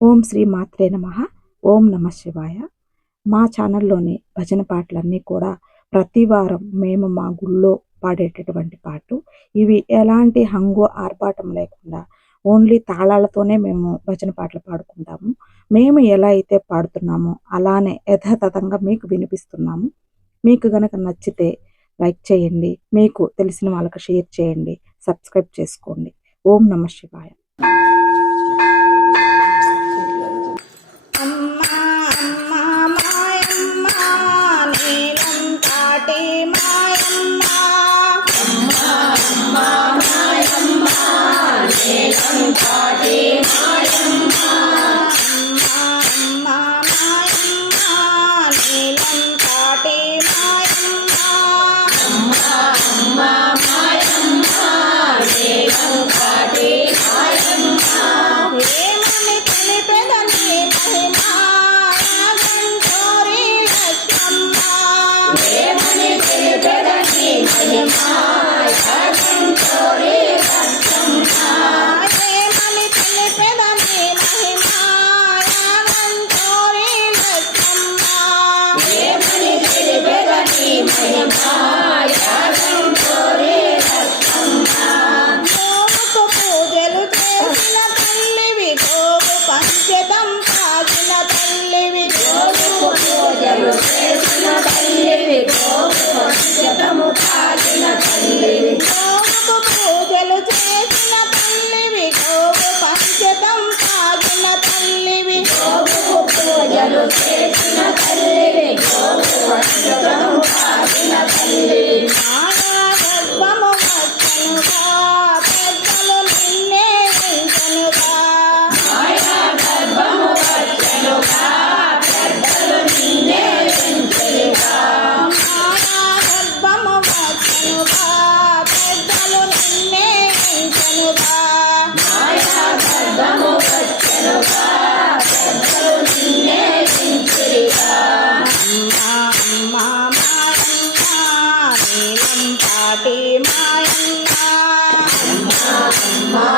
ఓం శ్రీ మాత్రే నమ. ఓం నమ శివాయ. మా ఛానల్లోని భజన పాటలన్నీ కూడా ప్రతి వారం మేము మా గుళ్ళో పాడేటటువంటి పాటు. ఇవి ఎలాంటి హంగు ఆర్భాటం లేకుండా ఓన్లీ తాళాలతోనే మేము భజన పాటలు పాడుకుంటాము. మేము ఎలా అయితే పాడుతున్నామో అలానే యథాతథంగా మీకు వినిపిస్తున్నాము. మీకు గనక నచ్చితే లైక్ చేయండి. మీకు తెలిసిన వాళ్ళకి షేర్ చేయండి. సబ్స్క్రైబ్ చేసుకోండి. ఓం నమ శివాయ. Okay. my